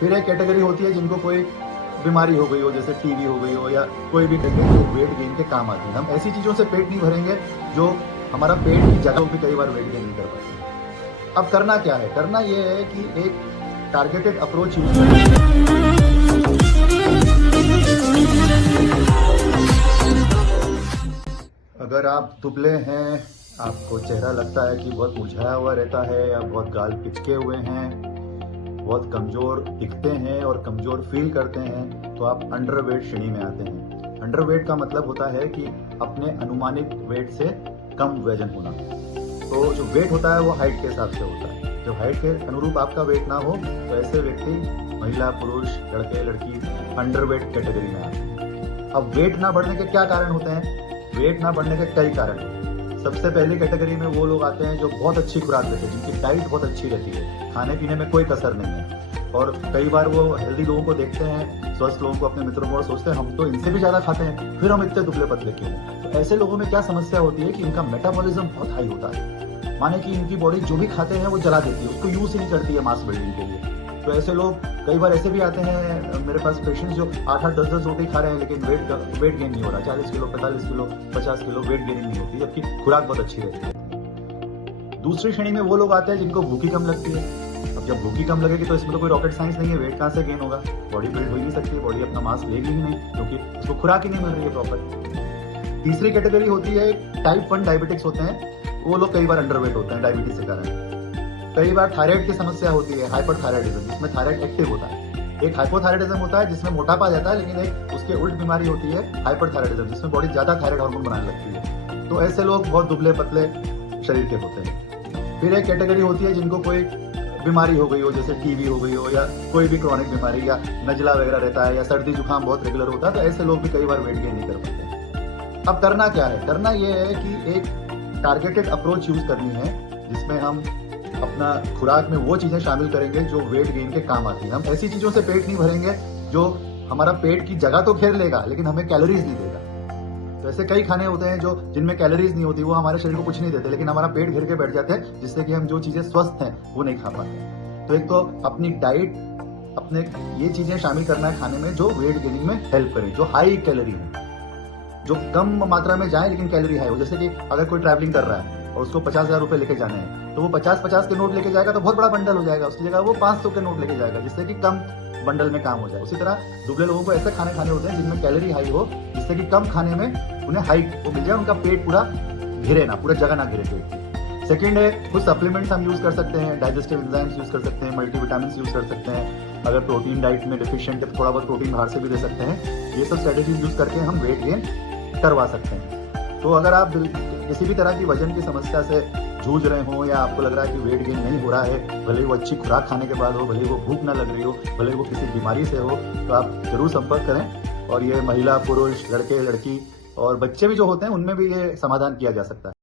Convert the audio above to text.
फिर एक कैटेगरी होती है जिनको कोई बीमारी हो गई हो, जैसे टीबी हो गई हो या कोई भी कैटेगरी जो वेट गेन के काम आती है। हम ऐसी चीजों से पेट नहीं भरेंगे जो हमारा पेट की जगह भी कई बार वेट गेन नहीं कर पाते। अब करना क्या है? करना ये है कि एक टारगेटेड अप्रोच यूज अगर आप दुबले हैं, आपको चेहरा लगता है कि बहुत मुरझाया हुआ रहता है या बहुत गाल पिचके हुए हैं, बहुत कमजोर दिखते हैं और कमजोर फील करते हैं, तो आप अंडरवेट श्रेणी में आते हैं। अंडरवेट का मतलब होता है कि अपने अनुमानित वेट से कम वजन होना। तो जो वेट होता है वो हाइट के हिसाब से होता है। जो हाइट के अनुरूप आपका वेट ना हो तो ऐसे व्यक्ति, महिला पुरुष, लड़के लड़की, अंडरवेट कैटेगरी में आते हैं। अब वेट ना बढ़ने के क्या कारण होते हैं? वेट ना बढ़ने के कई कारण हैं। सबसे पहली कैटेगरी में वो लोग आते हैं जो बहुत अच्छी खुराक लेते हैं, जिनकी डाइट बहुत अच्छी रहती है, खाने पीने में कोई कसर नहीं है। और कई बार वो हेल्दी लोगों को देखते हैं, स्वस्थ लोगों को, अपने मित्रों को, और सोचते हैं हम तो इनसे भी ज्यादा खाते हैं, फिर हम इतने दुबले पतले क्यों? तो ऐसे लोगों में क्या समस्या होती है कि इनका मेटाबॉलिज्म बहुत हाई होता है। माने कि इनकी बॉडी जो भी खाते हैं वो जला देती है, उसको यूज ही नहीं करती है मास बिल्डिंग के लिए। तो ऐसे लोग कई बार ऐसे भी आते हैं मेरे पास पेशेंट्स जो 8-8, 10-10 रोटी खा रहे हैं, लेकिन वेट गेन नहीं हो रहा। 40 kilo, 45 kilo, 50 kilo weight gaining नहीं होती, जबकि खुराक बहुत अच्छी रहती है। दूसरी श्रेणी में वो लोग आते हैं जिनको भूखी कम लगती है। अब जब भूखी कम लगेगी तो इसमें तो कोई रॉकेट साइंस नहीं है, वेट कहाँ से गेन होगा? बॉडी बिल्ड हो ही नहीं सकती, बॉडी अपना मास लेगी ही नहीं, क्योंकि उसको खुराक ही नहीं मिल रही है प्रॉपर। तीसरी कैटेगरी होती है टाइप 1 डायबिटिक्स होते हैं। वो लोग कई बार अंडरवेट होते हैं डायबिटीज के कारण। कई बार थायराइड की समस्या होती है, हाइपरथायराइडिज्म, जिसमें थायराइड एक्टिव होता है। एक हाइपोथायराइडिज्म होता है जिसमें मोटापा जाता है, लेकिन एक उसके उल्ट बीमारी होती है हाइपरथायराइडिज्म, जिसमें बॉडी ज्यादा थायराइड हार्मोन बनाने लगती है। तो ऐसे लोग बहुत दुबले पतले शरीर के होते हैं। फिर एक कैटेगरी होती है जिनको कोई बीमारी हो गई हो, जैसे टीबी हो गई हो या कोई भी क्रॉनिक बीमारी या नजला वगैरह रहता है या सर्दी जुकाम बहुत रेगुलर होता है, तो ऐसे लोग भी कई बार वेट गेन नहीं कर पाते। अब करना क्या है? करना ये है कि एक टारगेटेड अप्रोच यूज करनी है, जिसमें हम अपना खुराक में वो चीजें शामिल करेंगे जो वेट गेन के काम आती है। हम ऐसी चीजों से पेट नहीं भरेंगे जो हमारा पेट की जगह तो घेर लेगा, लेकिन हमें कैलोरीज नहीं देगा। तो ऐसे कई खाने होते हैं जो जिनमें कैलोरीज नहीं होती, वो हमारे शरीर को कुछ नहीं देते, लेकिन हमारा पेट घेर के बैठ जाते हैं, जिससे कि हम जो चीजें स्वस्थ हैं वो नहीं खा पाते। तो एक तो अपनी डाइट, अपने ये चीजें शामिल करना है खाने में जो वेट गेनिंग में हेल्प करें, जो हाई कैलोरी हो, जो कम मात्रा में जाए लेकिन कैलोरी हाई हो। जैसे कि अगर कोई ट्रैवलिंग कर रहा है और उसको 50,000 रुपए लेके जाने हैं, तो वो 50-50 के नोट लेके जाएगा तो बहुत बड़ा बंडल हो जाएगा, उसकी जगह वो 500 के नोट लेके जाएगा, जिससे कि कम बंडल में काम हो जाए। उसी तरह दुबले लोगों को ऐसे खाने खाने होते हैं जिनमें कैलोरी हाई हो, जिससे कि कम खाने में उन्हें हाइट वो मिल जाए, उनका पेट पूरा घिरे ना, पूरा जगह ना घिरे पेट की। सेकेंड है कुछ सप्लीमेंट्स हम यूज कर सकते हैं, डाइजेस्टिव एंजाइम्स यूज कर सकते हैं, मल्टीविटामिन यूज कर सकते हैं। अगर प्रोटीन डाइट में डिफिशिएंट है तो थोड़ा बहुत प्रोटीन बाहर से भी दे सकते हैं। ये सब स्ट्रेटेजीज यूज करके हम वेट गेन करवा सकते हैं। तो अगर आप किसी भी तरह की वजन की समस्या से जूझ रहे हो या आपको लग रहा है कि वेट गेन नहीं हो रहा है, भले वो अच्छी खुराक खाने के बाद हो, भले वो भूख ना लग रही हो, भले वो किसी बीमारी से हो, तो आप जरूर संपर्क करें। और ये महिला पुरुष, लड़के लड़की और बच्चे भी जो होते हैं, उनमें भी ये समाधान किया जा सकता है।